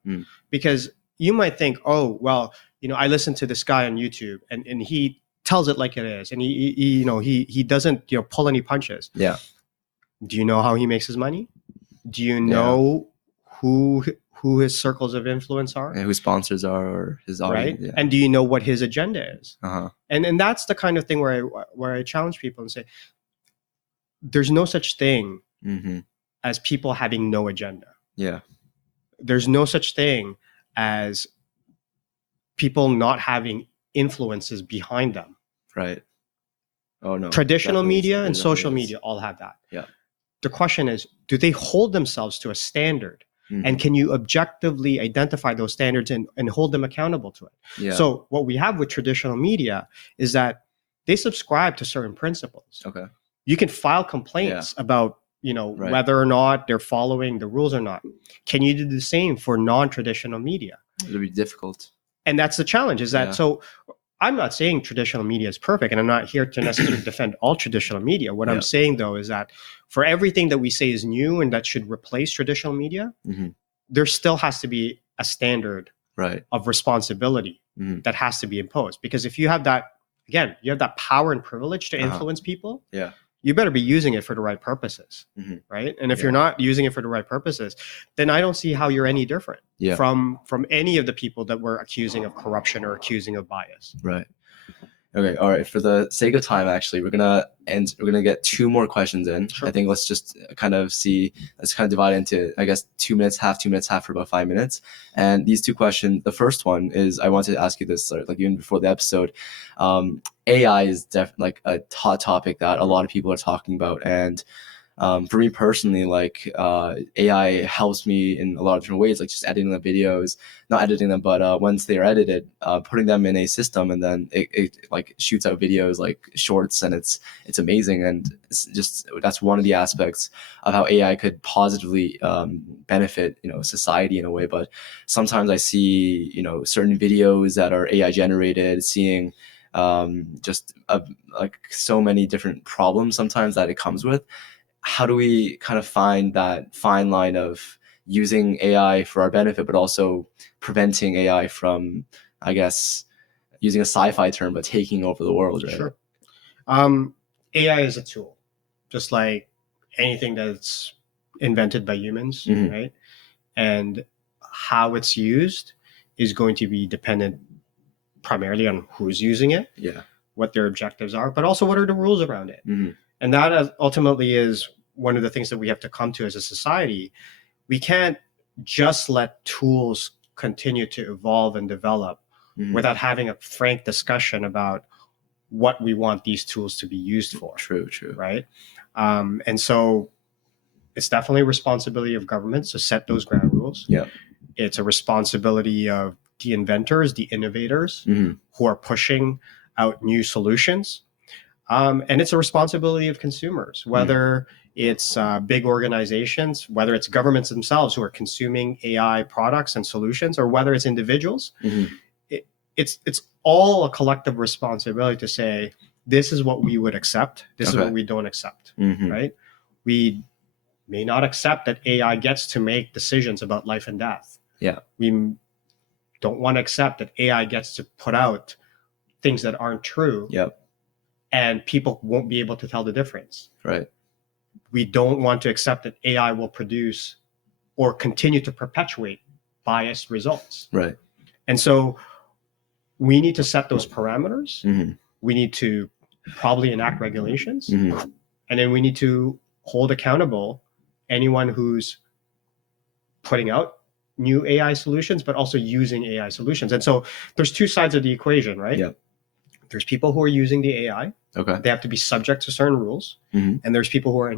Because you might think, oh, well, you know, I listen to this guy on YouTube and he tells it like it is. And he doesn't, you know, pull any punches. Do you know how he makes his money? Do you know who his circles of influence are? And who sponsors are, or his audience. Right? And do you know what his agenda is? And that's the kind of thing where I challenge people and say, there's no such thing as people having no agenda. There's no such thing as people not having influences behind them. Oh no. Traditional media and social media all have that. The question is, do they hold themselves to a standard? And can you objectively identify those standards and hold them accountable to it? So what we have with traditional media is that they subscribe to certain principles. You can file complaints about, you know, whether or not they're following the rules or not. Can you do the same for non-traditional media? It'll be difficult. And that's the challenge, is that, so I'm not saying traditional media is perfect, and I'm not here to necessarily defend all traditional media. What I'm saying, though, is that for everything that we say is new and that should replace traditional media, there still has to be a standard of responsibility that has to be imposed. Because if you have that, again, you have that power and privilege to influence people, you better be using it for the right purposes, right? And if you're not using it for the right purposes, then I don't see how you're any different from any of the people that we're accusing of corruption or accusing of bias. Okay, all right. For the sake of time, actually, we're gonna get two more questions in. I think let's kind of divide into, I guess, 2 minutes, half for about 5 minutes. And these two questions, the first one is, I wanted to ask you this, like even before the episode. AI is definitely like a hot topic that a lot of people are talking about, and For me personally, like AI helps me in a lot of different ways, like just editing the videos, not editing them, but once they are edited, putting them in a system, and then it like shoots out videos like shorts, and it's amazing. And it's just, that's one of the aspects of how AI could positively benefit, society in a way. But sometimes I see, certain videos that are AI generated, seeing just like so many different problems sometimes that it comes with. How do we kind of find that fine line of using AI for our benefit, but also preventing AI from, I guess, using a sci-fi term, but taking over the world, right? Sure. AI is a tool, just like anything that's invented by humans, Mhm. right? And how it's used is going to be dependent primarily on who's using it, Yeah. what their objectives are, but also what are the rules around it. Mhm. And that ultimately is one of the things that we have to come to as a society. We can't just let tools continue to evolve and develop Mhm. without having a frank discussion about what we want these tools to be used for. True. Right. And so it's definitely a responsibility of governments to set those ground rules. Yeah. It's a responsibility of the inventors, the innovators Mhm. who are pushing out new solutions. And it's a responsibility of consumers, whether it's big organizations, whether it's governments themselves who are consuming AI products and solutions, or whether it's individuals. Mhm. It's all a collective responsibility to say, this is what we would accept, this is Okay. what we don't accept, Mhm. right? We may not accept that AI gets to make decisions about life and death. Yeah. We don't want to accept that AI gets to put out things that aren't true, Yep. and people won't be able to tell the difference. Right. We don't want to accept that AI will produce or continue to perpetuate biased results. Right. And so we need to set those parameters. Mhm. We need to probably enact regulations. Mhm. And then we need to hold accountable anyone who's putting out new AI solutions, but also using AI solutions. And so there's two sides of the equation, right? Yep. There's people who are using the AI. Okay. They have to be subject to certain rules. Mhm. And there's people who are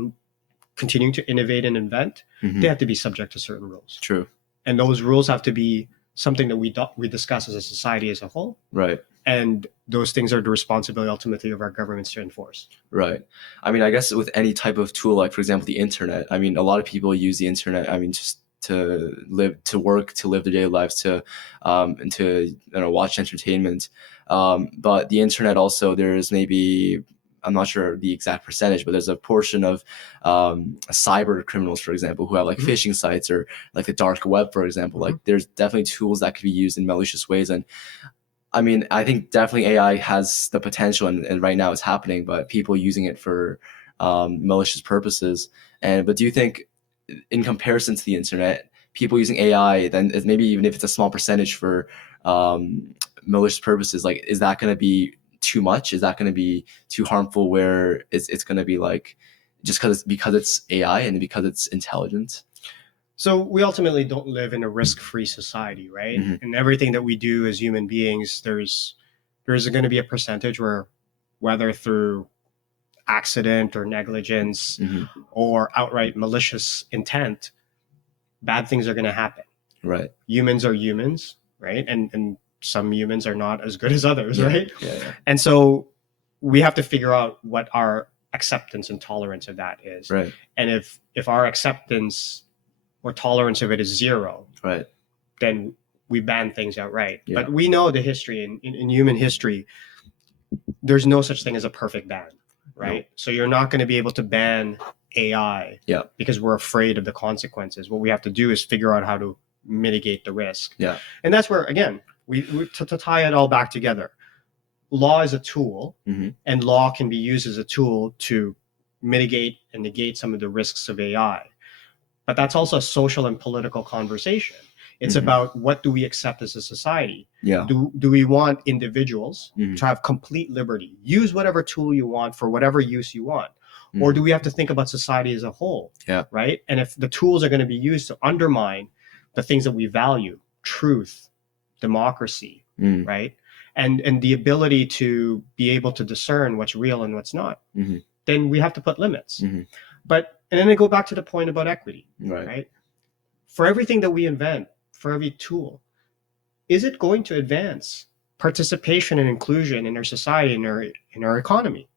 continuing to innovate and invent. Mhm. They have to be subject to certain rules. True. And those rules have to be something that we discuss as a society as a whole. Right. And those things are the responsibility ultimately of our governments to enforce. Right. I mean, I guess with any type of tool, like for example, the internet. I mean, a lot of people use the internet. I mean, just to live, to work, to live their daily lives, and to watch entertainment. But the internet also, there's maybe, I'm not sure the exact percentage, but there's a portion of cyber criminals, for example, who have like Mhm. phishing sites or like the dark web, for example. Like there's definitely tools that could be used in malicious ways. And I mean, I think definitely AI has the potential, and right now it's happening, but people using it for malicious purposes. But do you think, in comparison to the internet, people using AI, then maybe even if it's a small percentage for malicious purposes, like is that going to be too much? Is that going to be too harmful? Where it's going to be like just because it's AI and because it's intelligent? So we ultimately don't live in a risk-free society, right? Mhm. And everything that we do as human beings, there's going to be a percentage where, whether through accident or negligence Mhm. or outright malicious intent, bad things are going to happen. Right. Humans are humans, right? And some humans are not as good as others, Yeah. right? Yeah. And so we have to figure out what our acceptance and tolerance of that is. Right. And if our acceptance or tolerance of it is zero, Right. then we ban things outright. Yeah. But we know the history in human history, there's no such thing as a perfect ban, right? Nope. So you're not going to be able to ban AI Yeah. because we're afraid of the consequences. What we have to do is figure out how to mitigate the risk. Yeah. And that's where, again, we to tie it all back together. Law is a tool, Mhm. and law can be used as a tool to mitigate and negate some of the risks of AI. But that's also a social and political conversation. It's Mhm. about, what do we accept as a society? Yeah. Do we want individuals Mhm. to have complete liberty, use whatever tool you want for whatever use you want? Or Mhm. do we have to think about society as a whole? Yeah. Right? And if the tools are going to be used to undermine the things that we value, truth, democracy, Mhm. right? And the ability to be able to discern what's real and what's not, Mhm. then we have to put limits. Mhm. But And then I go back to the point about equity, Right. right? For everything that we invent, for every tool, is it going to advance participation and inclusion in our society, in our economy?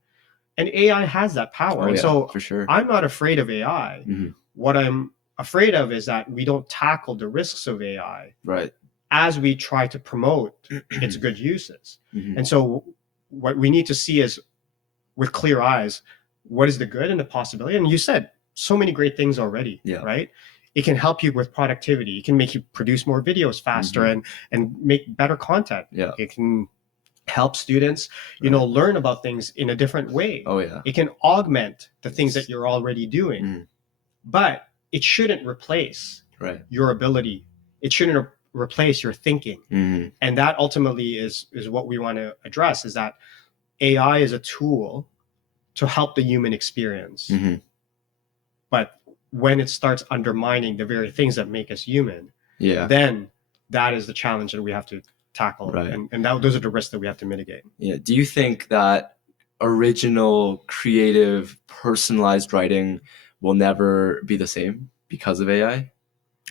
And AI has that power. Oh And yeah, so for sure. I'm not afraid of AI. Mhm. What I'm afraid of is that we don't tackle the risks of AI Right. as we try to promote its good uses. Mhm. And so what we need to see is, with clear eyes, what is the good and the possibility. And you said so many great things already, Yeah. right? It can help you with productivity. It can make you produce more videos faster Mhm. and make better content. Yeah. It can help students, Right. learn about things in a different way. Oh yeah. It can augment the things that you're already doing, Mhm. but it shouldn't replace Right. your ability. It shouldn't replace your thinking. Mhm. And that ultimately is what we want to address, is that AI is a tool to help the human experience. Mhm. But when it starts undermining the very things that make us human, Yeah. then that is the challenge that we have to tackle. Right. And those are the risks that we have to mitigate. Yeah. Do you think that original, creative, personalized writing will never be the same because of AI?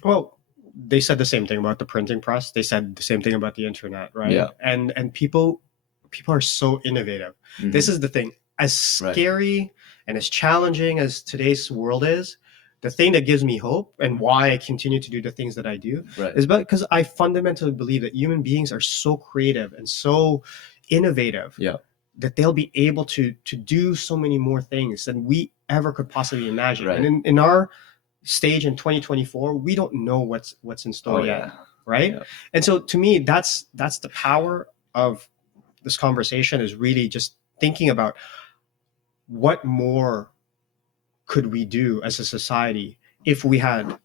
Well, they said the same thing about the printing press. They said the same thing about the internet, right? Yeah. And people are so innovative. Mhm. This is the thing. As Right. scary and as challenging as today's world is, the thing that gives me hope and why I continue to do the things that I do Right. is because I fundamentally believe that human beings are so creative and so innovative, Yeah. that they'll be able to do so many more things than we ever could possibly imagine. Right. And in our stage in 2024, we don't know what's in store Oh yet, yeah. right? Yeah. And so to me, that's the power of this conversation, is really just thinking about what more could we do as a society if we had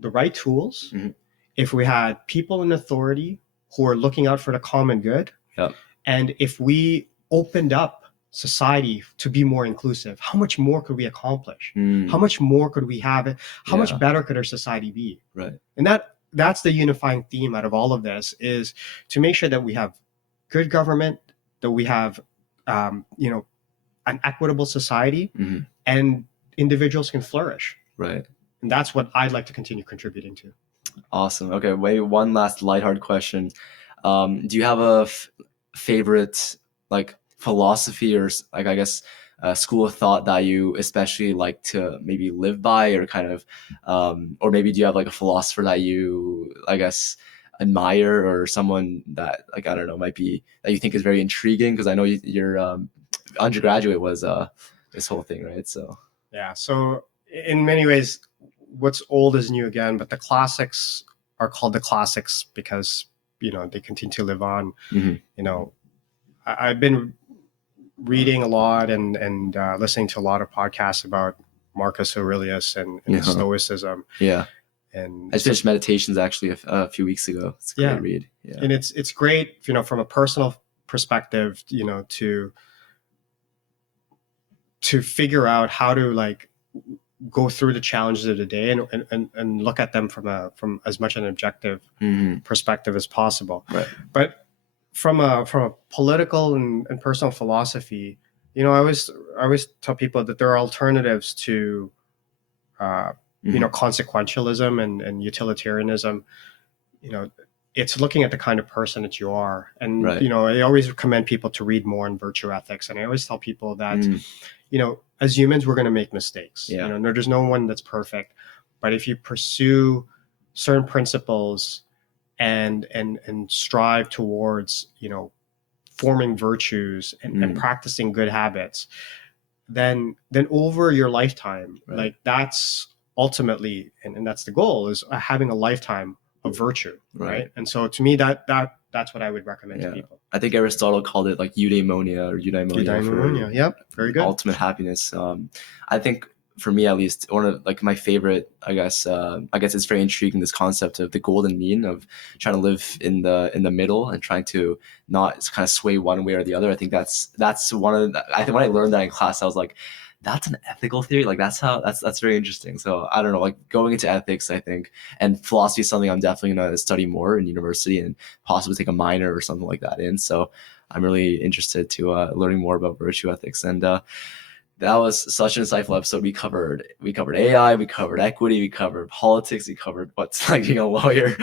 the right tools, Mhm. if we had people in authority who are looking out for the common good, Yeah. and if we opened up society to be more inclusive. How much more could we accomplish? How much more could we have it? How much Yeah. better could our society be? Right. And that's the unifying theme out of all of this, is to make sure that we have good government, that we have an equitable society, Mhm. and individuals can flourish. Right. And that's what I'd like to continue contributing to. Awesome. Okay, wait, one last lighthearted question. Do you have a favorite like philosophy or like I guess a school of thought that you especially like to maybe live by or kind of or maybe do you have like a philosopher that you I guess admire or someone that like I don't know might be that you think is very intriguing because I know your undergraduate was this whole thing, right? So Yeah. So in many ways, what's old is new again, but the classics are called the classics because they continue to live on. Mhm. I've been reading a lot and listening to a lot of podcasts about Marcus Aurelius and Yeah. Stoicism. Yeah. And I just finished Meditations actually a few weeks ago. It's a great yeah, read. Yeah. and it's great, from a personal perspective, to figure out how to like go through the challenges of the day and look at them from as much an objective Mhm. perspective as possible. Right. But from a political and personal philosophy, I always tell people that there are alternatives to Mhm. consequentialism and utilitarianism. It's looking at the kind of person that you are. And Right. I always recommend people to read more on virtue ethics, and I always tell people that Mm. as humans, we're going to make mistakes. Yeah. There's no one that's perfect, but if you pursue certain principles and strive towards forming virtues and practicing good habits, then over your lifetime, Right. like that's ultimately, and that's the goal, is having a lifetime of virtue, right? And so to me, that's what I would recommend to people. I think Aristotle called it like eudaimonia or eudaimonia for Yep, very good. ultimate happiness. I think for me at least, one of like my favorite, I guess it's very intriguing, this concept of the golden mean of trying to live in the middle and trying to not kind of sway one way or the other. I think that's one of the, I think when I learned that in class, I was like, that's an ethical theory. Like that's very interesting. So I don't know, like going into ethics, I think, and philosophy is something I'm definitely going to study more in university and possibly take a minor or something like that in. So I'm really interested to learning more about virtue ethics. And That was such an insightful episode. We covered AI, we covered equity, we covered politics, we covered what's like being a lawyer.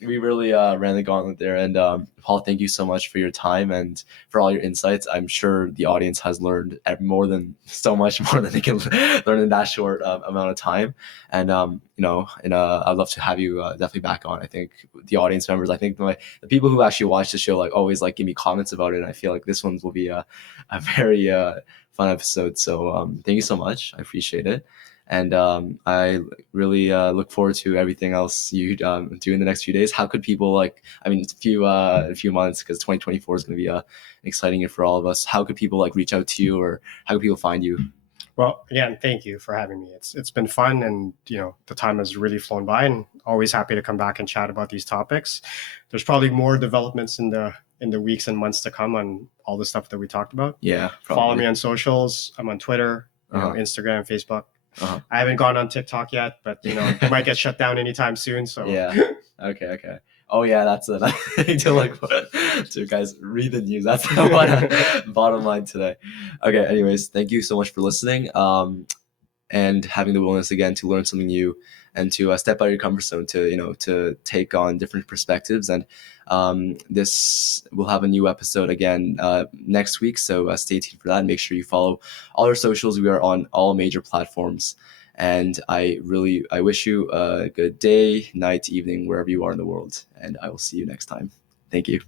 We really ran the gauntlet there. And Paul, thank you so much for your time and for all your insights. I'm sure the audience has learned more than so much more than they can learn in that short amount of time. And I'd love to have you definitely back on. I think the audience members, I think the people who actually watch the show like always like give me comments about it. And I feel like this one will be a very fun episode. So thank you so much. I appreciate it. And I really look forward to everything else you do in the next few days. How could people a few months, because 2024 is going to be an exciting year for all of us. How could people like reach out to you, or how could people find you? Well, again, thank you for having me. It's been fun, and the time has really flown by, and always happy to come back and chat about these topics. There's probably more developments in the weeks and months to come on all the stuff that we talked about. Yeah, probably. Follow me on socials. I'm on Twitter, Instagram, Facebook. I haven't gone on TikTok yet, but it might get shut down anytime soon. So yeah. Okay. Oh yeah, that's it. I need to look for it. So guys, read the news. That's the bottom line today. Okay. Anyways, thank you so much for listening. And having the willingness again to learn something new and to step out of your comfort zone to take on different perspectives. And this will have a new episode again next week. So stay tuned for that. Make sure you follow all our socials. We are on all major platforms. And I wish you a good day, night, evening, wherever you are in the world. And I will see you next time. Thank you.